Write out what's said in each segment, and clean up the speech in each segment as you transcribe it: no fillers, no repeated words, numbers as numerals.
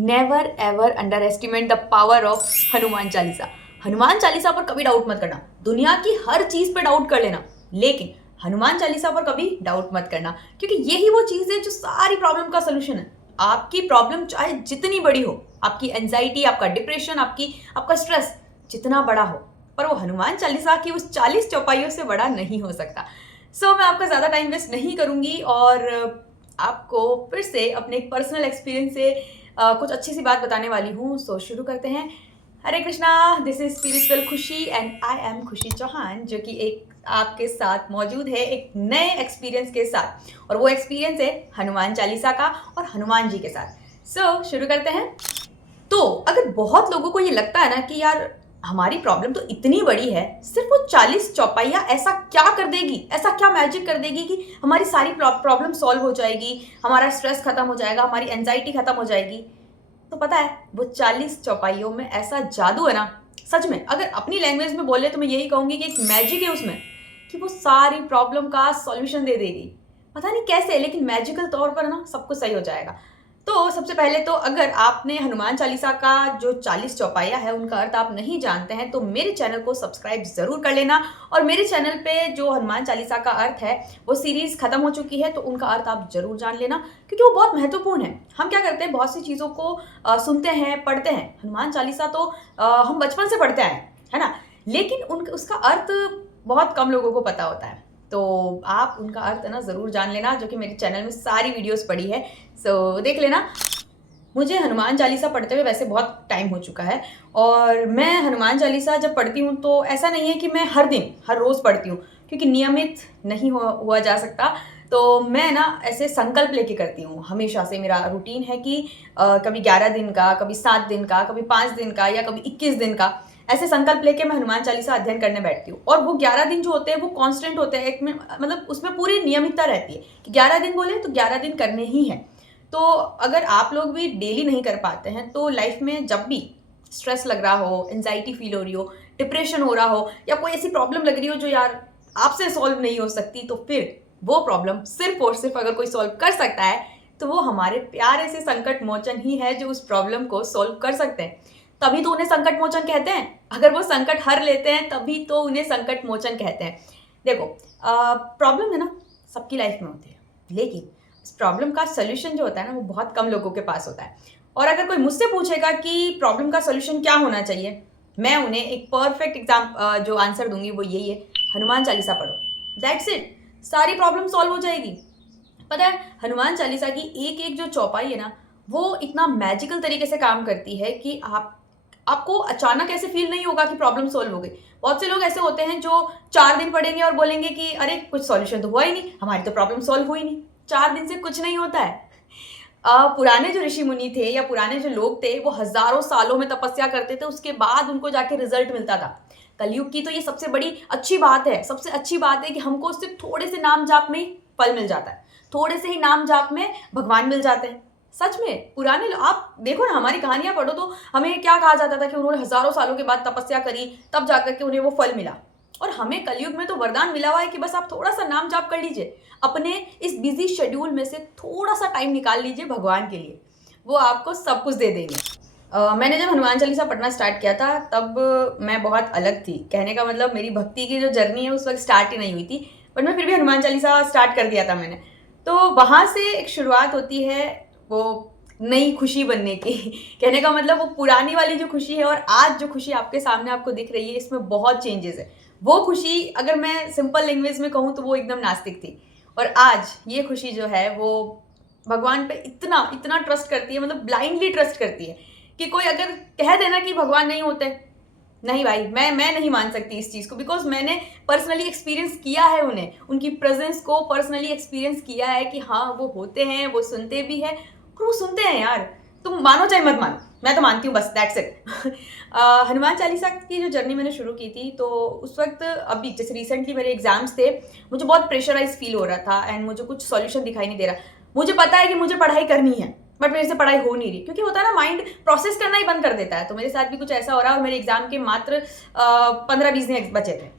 Never ever under estimate the power of Hanuman Chalisa. Hanuman Chalisa पर कभी doubt मत करना। दुनिया की हर चीज पे डाउट कर लेना, लेकिन हनुमान चालीसा पर कभी डाउट मत करना, क्योंकि यही वो चीज है जो सारी प्रॉब्लम का सोल्यूशन है। आपकी प्रॉब्लम चाहे जितनी बड़ी हो, आपकी एंजाइटी, आपका डिप्रेशन, आपका स्ट्रेस जितना बड़ा हो, पर वो हनुमान चालीसा की उस 40 चौपाइयों से बड़ा नहीं हो सकता। मैं आपका ज़्यादा टाइम वेस्ट नहीं करूँगी और आपको फिर से अपने एक पर्सनल एक्सपीरियंस से कुछ अच्छी सी बात बताने वाली हूँ। शुरू करते हैं। हरे कृष्णा, दिस इज स्पिरिचुअल खुशी एंड आई एम खुशी चौहान, जो कि एक आपके साथ मौजूद है एक नए एक्सपीरियंस के साथ, और वो एक्सपीरियंस है हनुमान चालीसा का और हनुमान जी के साथ। शुरू करते हैं। तो अगर बहुत लोगों को ये लगता है ना कि यार हमारी प्रॉब्लम तो इतनी बड़ी है, सिर्फ वो 40 चौपाइयाँ ऐसा क्या कर देगी, ऐसा क्या मैजिक कर देगी कि हमारी सारी प्रॉब्लम सॉल्व हो जाएगी, हमारा स्ट्रेस खत्म हो जाएगा, हमारी एंजाइटी खत्म हो जाएगी। तो पता है, वो 40 चौपाइयों में ऐसा जादू है ना, सच में अगर अपनी लैंग्वेज में बोले तो मैं यही कहूंगी कि एक मैजिक है उसमें, कि वो सारी प्रॉब्लम का सॉल्यूशन दे देगी। पता नहीं कैसे, लेकिन मैजिकल तौर पर ना सब कुछ सही हो जाएगा। तो सबसे पहले तो अगर आपने हनुमान चालीसा का जो 40 चौपाइयाँ है उनका अर्थ आप नहीं जानते हैं, तो मेरे चैनल को सब्सक्राइब ज़रूर कर लेना। और मेरे चैनल पे जो हनुमान चालीसा का अर्थ है वो सीरीज़ ख़त्म हो चुकी है, तो उनका अर्थ आप ज़रूर जान लेना, क्योंकि वो बहुत महत्वपूर्ण है। हम क्या करते हैं, बहुत सी चीज़ों को सुनते हैं, पढ़ते हैं। हनुमान चालीसा तो हम बचपन से पढ़ते आए हैं, है ना, लेकिन उसका अर्थ बहुत कम लोगों को पता होता है। तो आप उनका अर्थ है ना ज़रूर जान लेना, जो कि मेरे चैनल में सारी वीडियोस पड़ी है, देख लेना। मुझे हनुमान चालीसा पढ़ते हुए वैसे बहुत टाइम हो चुका है, और मैं हनुमान चालीसा जब पढ़ती हूँ तो ऐसा नहीं है कि मैं हर दिन हर रोज़ पढ़ती हूँ, क्योंकि नियमित नहीं हुआ जा सकता। तो मैं ना ऐसे संकल्प लेके करती हूँ। हमेशा से मेरा रूटीन है कि कभी 11 दिन का, कभी 7 दिन का, कभी 5 दिन का, या कभी 21 दिन का, ऐसे संकल्प लेके मैं हनुमान चालीसा अध्ययन करने बैठती हूँ। और वो 11 दिन जो होते हैं वो कांस्टेंट होते हैं, एक में मतलब उसमें पूरी नियमितता रहती है कि 11 दिन बोले तो 11 दिन करने ही हैं। तो अगर आप लोग भी डेली नहीं कर पाते हैं, तो लाइफ में जब भी स्ट्रेस लग रहा हो, एंजाइटी फील हो रही हो, डिप्रेशन हो रहा हो, या कोई ऐसी प्रॉब्लम लग रही हो जो यार आपसे सॉल्व नहीं हो सकती, तो फिर वो प्रॉब्लम सिर्फ और सिर्फ अगर कोई सॉल्व कर सकता है तो वो हमारे प्यारे से संकट मोचन ही है, जो उस प्रॉब्लम को सॉल्व कर सकते हैं। तभी तो उन्हें संकट मोचन कहते हैं। अगर वो संकट हर लेते हैं तभी तो उन्हें संकट मोचन कहते हैं। देखो, प्रॉब्लम है ना, सबकी लाइफ में होती है, लेकिन इस प्रॉब्लम का सोल्यूशन जो होता है ना, वो बहुत कम लोगों के पास होता है। और अगर कोई मुझसे पूछेगा कि प्रॉब्लम का सोल्यूशन क्या होना चाहिए, मैं उन्हें एक परफेक्ट जो आंसर दूंगी वो यही है, हनुमान चालीसा पढ़ो, दैट्स इट, सारी प्रॉब्लम सॉल्व हो जाएगी। पता है, हनुमान चालीसा की एक एक जो चौपाई है ना, वो इतना मैजिकल तरीके से काम करती है कि आपको अचानक ऐसे फील नहीं होगा कि प्रॉब्लम सॉल्व हो गई। बहुत से लोग ऐसे होते हैं जो 4 दिन पढ़ेंगे और बोलेंगे कि अरे कुछ सॉल्यूशन तो हुआ ही नहीं, हमारी तो प्रॉब्लम सॉल्व हुई नहीं। 4 दिन से कुछ नहीं होता है। पुराने जो ऋषि मुनि थे या पुराने जो लोग थे, वो हजारों सालों में तपस्या करते थे, उसके बाद उनको जाके रिजल्ट मिलता था। कलयुग की तो ये सबसे बड़ी अच्छी बात है, सबसे अच्छी बात है कि हमको सिर्फ थोड़े से नाम जाप में ही फल मिल जाता है, थोड़े से ही नाम जाप में भगवान मिल जाते हैं। सच में पुराने आप देखो ना, हमारी कहानियां पढ़ो तो हमें क्या कहा जाता था कि उन्होंने हजारों सालों के बाद तपस्या करी, तब जाकर के उन्हें वो फल मिला। और हमें कलयुग में तो वरदान मिला हुआ है कि बस आप थोड़ा सा नाम जाप कर लीजिए, अपने इस बिजी शेड्यूल में से थोड़ा सा टाइम निकाल लीजिए भगवान के लिए, वो आपको सब कुछ दे देंगे। मैंने जब हनुमान चालीसा पढ़ना स्टार्ट किया था तब मैं बहुत अलग थी। कहने का मतलब मेरी भक्ति की जो जर्नी है उस वक्त स्टार्ट ही नहीं हुई थी, बट मैं फिर भी हनुमान चालीसा स्टार्ट कर दिया था मैंने। तो वहाँ से एक शुरुआत होती है वो नई खुशी बनने की। कहने का मतलब वो पुरानी वाली जो खुशी है और आज जो खुशी आपके सामने आपको दिख रही है, इसमें बहुत चेंजेस है। वो खुशी अगर मैं सिंपल लैंग्वेज में कहूँ तो वो एकदम नास्तिक थी, और आज ये खुशी जो है वो भगवान पे इतना इतना ट्रस्ट करती है, मतलब ब्लाइंडली ट्रस्ट करती है कि कोई अगर कह देना कि भगवान नहीं होते, नहीं भाई, मैं नहीं मान सकती इस चीज़ को, बिकॉज मैंने पर्सनली एक्सपीरियंस किया है उन्हें, उनकी प्रेजेंस को पर्सनली एक्सपीरियंस किया है कि हाँ वो होते हैं, वो सुनते भी हैं, और वो सुनते हैं यार। तुम मानो चाहे मत मानो, मैं तो मानती हूँ, बस दैट्स इट। हनुमान चालीसा की जो जर्नी मैंने शुरू की थी, तो उस वक्त अभी जैसे रिसेंटली मेरे एग्जाम्स थे, मुझे बहुत प्रेशराइज फील हो रहा था एंड मुझे कुछ सॉल्यूशन दिखाई नहीं दे रहा। मुझे पता है कि मुझे पढ़ाई करनी है, बट मेरे से पढ़ाई हो नहीं रही, क्योंकि होता है ना, माइंड प्रोसेस करना ही बंद कर देता है। तो मेरे साथ भी कुछ ऐसा हो रहा है, और मेरे एग्जाम के मात्र 15-20 दिन बचे थे।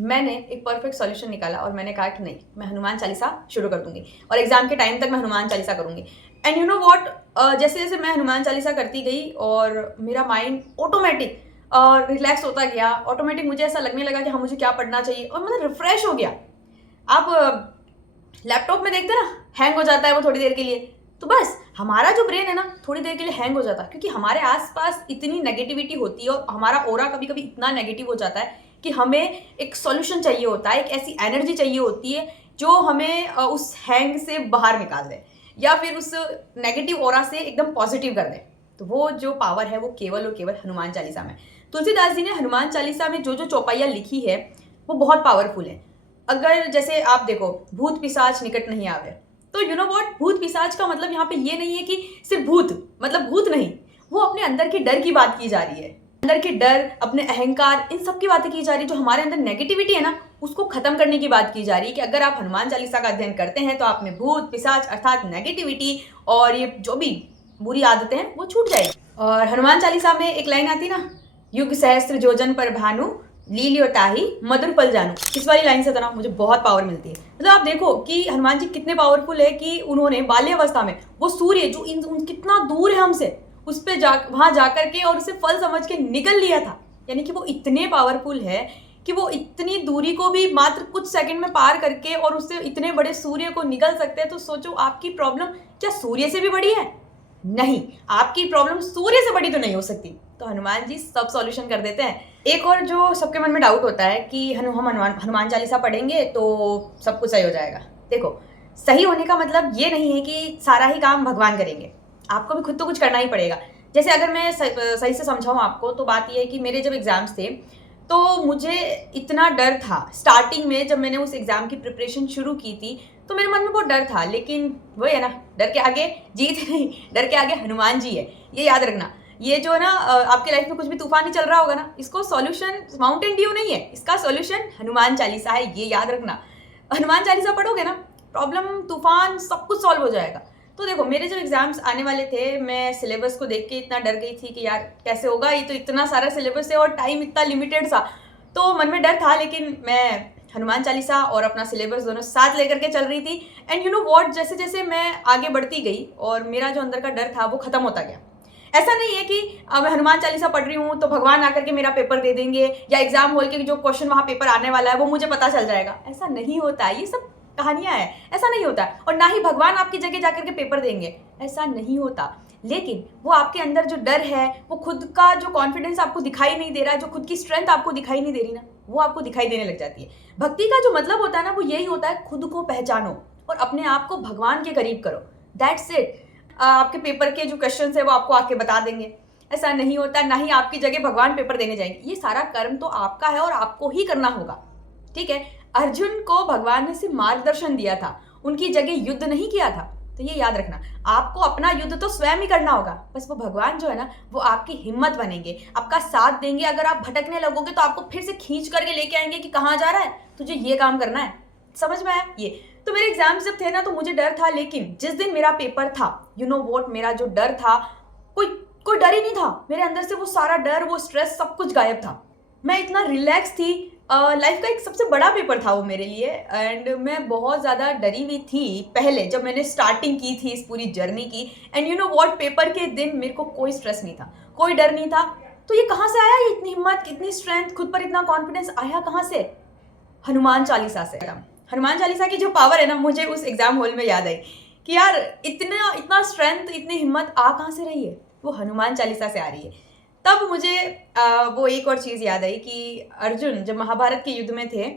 मैंने एक परफेक्ट सॉल्यूशन निकाला और मैंने कहा कि नहीं, मैं हनुमान चालीसा शुरू कर दूंगी और एग्जाम के टाइम तक मैं हनुमान चालीसा करूंगी। एंड यू नो व्हाट, जैसे जैसे मैं हनुमान चालीसा करती गई और मेरा माइंड ऑटोमेटिक रिलैक्स होता गया, ऑटोमेटिक मुझे ऐसा लगने लगा कि हाँ मुझे क्या पढ़ना चाहिए, और मतलब रिफ्रेश हो गया। आप लैपटॉप में देखते ना, हैंग हो जाता है वो थोड़ी देर के लिए, तो बस हमारा जो ब्रेन है ना थोड़ी देर के लिए हैंग हो जाता है, क्योंकि हमारे आसपास इतनी नेगेटिविटी होती है और हमारा ऑरा कभी कभी इतना नेगेटिव हो जाता है कि हमें एक सॉल्यूशन चाहिए होता है, एक ऐसी एनर्जी चाहिए होती है जो हमें उस हैंग से बाहर निकाल दे या फिर उस नेगेटिव ऑरा से एकदम पॉजिटिव कर दे। तो वो जो पावर है वो केवल और केवल हनुमान चालीसा में। तुलसीदास जी ने हनुमान चालीसा में जो जो चौपाइयाँ लिखी है वो बहुत पावरफुल है। अगर जैसे आप देखो, भूत पिशाच निकट नहीं आवे, तो यू नो व्हाट, भूत पिशाच का मतलब यहाँ पे ये नहीं है कि सिर्फ भूत, मतलब भूत नहीं, वो अपने अंदर के डर की बात की जा रही है, अंदर के डर, अपने अहंकार, इन सब की बातें की जा रही है। जो हमारे अंदर नेगेटिविटी है ना उसको खत्म करने की बात की जा रही है कि अगर आप हनुमान चालीसा का अध्ययन करते हैं तो आप में भूत पिशाच अर्थात नेगेटिविटी और ये जो भी बुरी आदतें हैं वो छूट जाएगी। और हनुमान चालीसा में एक लाइन आती ना, युग सहस्त्र जोजन पर भानु लीलियो ताही मधुर फल जानू, इस वाली लाइन से तो ना मुझे बहुत पावर मिलती है। मतलब आप देखो कि हनुमान जी कितने पावरफुल है कि उन्होंने बाल्यावस्था में वो सूर्य जो कितना दूर है हमसे, उस पे वहां जाकर के और उसे फल समझ के निकल लिया था। यानी कि वो इतने पावरफुल है कि वो इतनी दूरी को भी मात्र कुछ सेकंड में पार करके और उससे इतने बड़े सूर्य को निकल सकते हैं। तो सोचो आपकी प्रॉब्लम क्या सूर्य से भी बड़ी है? नहीं, आपकी प्रॉब्लम सूर्य से बड़ी तो नहीं हो सकती। तो हनुमान जी सब सॉल्यूशन कर देते हैं। एक और जो सबके मन में डाउट होता है कि हम हनुमान चालीसा पढ़ेंगे तो सब कुछ सही हो जाएगा। देखो, सही होने का मतलब ये नहीं है कि सारा ही काम भगवान करेंगे, आपको भी खुद तो कुछ करना ही पड़ेगा। जैसे अगर मैं सही से समझाऊँ आपको तो बात ये है कि मेरे जब एग्जाम्स थे तो मुझे इतना डर था स्टार्टिंग में, जब मैंने उस एग्जाम की प्रिपरेशन शुरू की थी तो मेरे मन में बहुत डर था, लेकिन वही है ना, डर के आगे जीत नहीं, डर के आगे हनुमान जी है, ये याद रखना। ये जो है ना, आपके लाइफ में कुछ भी तूफान ही चल रहा होगा ना, इसको सॉल्यूशन माउंटेन ड्यू नहीं है, इसका सॉल्यूशन हनुमान चालीसा है, ये याद रखना। हनुमान चालीसा पढ़ोगे ना, प्रॉब्लम तूफान सब कुछ सॉल्व हो जाएगा। तो देखो, मेरे जब एग्जाम्स आने वाले थे मैं सिलेबस को देख के इतना डर गई थी कि यार कैसे होगा, ये तो इतना सारा सिलेबस है और टाइम इतना लिमिटेड सा, तो मन में डर था। लेकिन मैं हनुमान चालीसा और अपना सिलेबस दोनों साथ लेकर के चल रही थी। एंड यू नो व्हाट, जैसे जैसे मैं आगे बढ़ती गई और मेरा जो अंदर का डर था वो खत्म होता गया। ऐसा नहीं है कि मैं हनुमान चालीसा पढ़ रही हूँ तो भगवान आकर के मेरा पेपर दे देंगे या एग्जाम हॉल के जो क्वेश्चन वहाँ पेपर आने वाला है वो मुझे पता चल जाएगा। ऐसा नहीं होता है, ये सब कहानियां हैं, ऐसा नहीं होता। और ना ही भगवान आपकी जगह जाकर के पेपर देंगे, ऐसा नहीं होता। लेकिन वो आपके अंदर जो डर है, वो खुद का जो कॉन्फिडेंस आपको दिखाई नहीं दे रहा है, जो खुद की स्ट्रेंथ आपको दिखाई नहीं दे रही ना, वो आपको दिखाई देने लग जाती है। भक्ति का जो मतलब होता है ना वो यही होता है, खुद को पहचानो और अपने आप को भगवान के करीब करो, दैट्स इट। आपके पेपर के जो क्वेश्चन है वो आपको आके बता देंगे, ऐसा नहीं होता। ना ही आपकी जगह भगवान पेपर देने जाएंगे, ये सारा कर्म तो आपका है और आपको ही करना होगा, ठीक है। अर्जुन को भगवान ने सिर्फ मार्गदर्शन दिया था, उनकी जगह युद्ध नहीं किया था। तो ये याद रखना, आपको अपना युद्ध तो स्वयं ही करना होगा, बस वो भगवान जो है ना वो आपकी हिम्मत बनेंगे, आपका साथ देंगे। अगर आप भटकने लगोगे तो आपको फिर से खींच करके लेके आएंगे कि कहाँ जा रहा है, तुझे ये काम करना है। समझ में आया ये? तो मेरे एग्जाम्स जब थे ना तो मुझे डर था, लेकिन जिस दिन मेरा पेपर था, यू नो व्हाट, मेरा जो डर था, कोई डर ही नहीं था मेरे अंदर से। वो सारा डर, वो स्ट्रेस, सब कुछ गायब था। मैं इतना रिलैक्स थी। लाइफ का एक सबसे बड़ा पेपर था वो मेरे लिए। एंड मैं बहुत ज़्यादा डरी हुई थी पहले जब मैंने स्टार्टिंग की थी इस पूरी जर्नी की। And you know what, paper के दिन मेरे को कोई स्ट्रेस नहीं था, कोई डर नहीं था। तो ये कहाँ से आया, ये इतनी हिम्मत, इतनी स्ट्रेंथ, खुद पर इतना कॉन्फिडेंस आया कहाँ से? हनुमान चालीसा से। हनुमान चालीसा की जो पावर है ना, मुझे उस एग्जाम हॉल में याद आई कि यार इतना स्ट्रेंथ, इतनी हिम्मत आ कहाँ से रही है? वो हनुमान चालीसा से आ रही है। तब मुझे वो एक और चीज़ याद आई कि अर्जुन जब महाभारत के युद्ध में थे,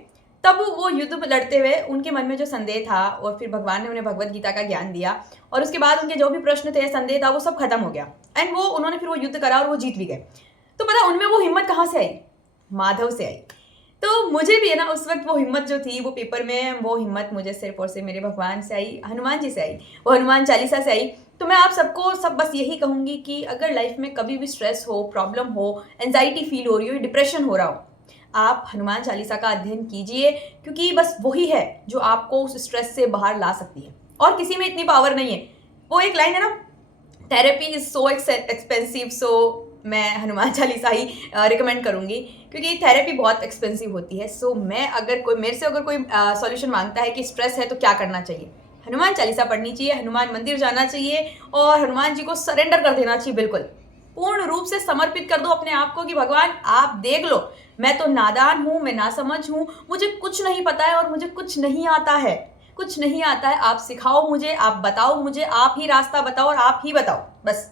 तब वो युद्ध लड़ते हुए उनके मन में जो संदेह था और फिर भगवान ने उन्हें भगवत गीता का ज्ञान दिया और उसके बाद उनके जो भी प्रश्न थे, संदेह था, वो सब खत्म हो गया। एंड उन्होंने फिर वो युद्ध करा और वो जीत भी गए। तो पता उनमें वो हिम्मत कहाँ से आई? माधव से आई। तो मुझे भी है ना उस वक्त वो हिम्मत जो थी वो पेपर में, वो हिम्मत मुझे सिर्फ और सिर्फ मेरे भगवान से आई, हनुमान जी से आई, वो हनुमान चालीसा से आई। तो मैं आप सबको सब बस यही कहूँगी कि अगर लाइफ में कभी भी स्ट्रेस हो, प्रॉब्लम हो, एंजाइटी फील हो रही हो, डिप्रेशन हो रहा हो, आप हनुमान चालीसा का अध्ययन कीजिए, क्योंकि बस वही है जो आपको उस स्ट्रेस से बाहर ला सकती है। और किसी में इतनी पावर नहीं है। वो एक लाइन है ना, थेरेपी इज सो एक्सपेंसिव, सो मैं हनुमान चालीसा ही रिकमेंड करूँगी, क्योंकि थेरेपी बहुत एक्सपेंसिव होती है। सो मैं अगर कोई मेरे से अगर कोई सॉल्यूशन मांगता है कि स्ट्रेस है तो क्या करना चाहिए, हनुमान चालीसा पढ़नी चाहिए, हनुमान मंदिर जाना चाहिए और हनुमान जी को सरेंडर कर देना चाहिए। बिल्कुल पूर्ण रूप से समर्पित कर दो अपने आप को कि भगवान आप देख लो, मैं तो नादान हूँ, मैं नासमझ हूँ, मुझे कुछ नहीं पता है और मुझे कुछ नहीं आता है, कुछ नहीं आता है, आप सिखाओ मुझे, आप बताओ मुझे, आप ही रास्ता बताओ और आप ही बताओ। बस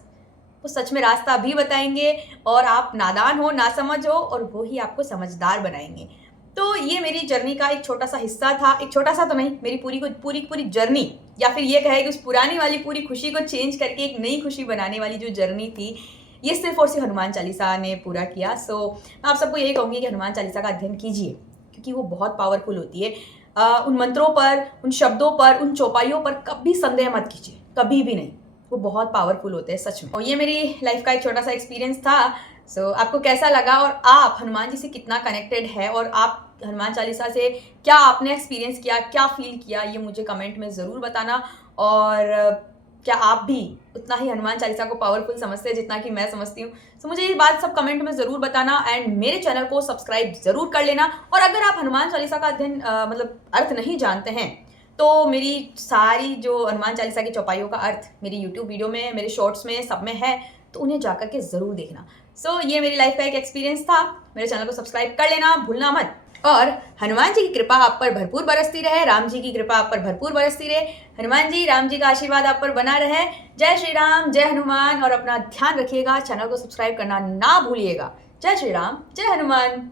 वो सच में रास्ता भी बताएंगे और आप नादान हो, नासमझ हो और वो ही आपको समझदार बनाएंगे। तो ये मेरी जर्नी का एक छोटा सा हिस्सा था, एक छोटा सा तो नहीं, मेरी पूरी जर्नी, या फिर ये कहे कि उस पुरानी वाली पूरी खुशी को चेंज करके एक नई खुशी बनाने वाली जो जर्नी थी, ये सिर्फ और सिर्फ हनुमान चालीसा ने पूरा किया। सो मैं आप सबको यही कहूँगी कि हनुमान चालीसा का अध्ययन कीजिए, क्योंकि वो बहुत पावरफुल होती है। उन मंत्रों पर, उन शब्दों पर, उन चौपाइयों पर कभी संदेह मत कीजिए, कभी भी नहीं, वो बहुत पावरफुल होते हैं सच में। और ये मेरी लाइफ का एक छोटा सा एक्सपीरियंस था। सो आपको कैसा लगा और आप हनुमान जी से कितना कनेक्टेड है और आप हनुमान चालीसा से क्या आपने एक्सपीरियंस किया, क्या फील किया, ये मुझे कमेंट में ज़रूर बताना। और क्या आप भी उतना ही हनुमान चालीसा को पावरफुल समझते हैं जितना कि मैं समझती हूँ? सो मुझे ये बात सब कमेंट में ज़रूर बताना एंड मेरे चैनल को सब्सक्राइब ज़रूर कर लेना। और अगर आप हनुमान चालीसा का अध्ययन मतलब अर्थ नहीं जानते हैं, तो मेरी सारी जो हनुमान चालीसा की चौपाइयों का अर्थ मेरी यूट्यूब वीडियो में, मेरे शॉर्ट्स में, सब में है, तो उन्हें जाकर के ज़रूर देखना। सो ये मेरी लाइफ का एक एक्सपीरियंस था। मेरे चैनल को सब्सक्राइब कर लेना, भूलना मत। और हनुमान जी की कृपा आप पर भरपूर बरसती रहे, राम जी की कृपा आप पर भरपूर बरसती रहे, हनुमान जी, राम जी का आशीर्वाद आप पर बना रहे। जय श्री राम, जय हनुमान। और अपना ध्यान रखिएगा, चैनल को सब्सक्राइब करना ना भूलिएगा। जय श्री राम, जय हनुमान।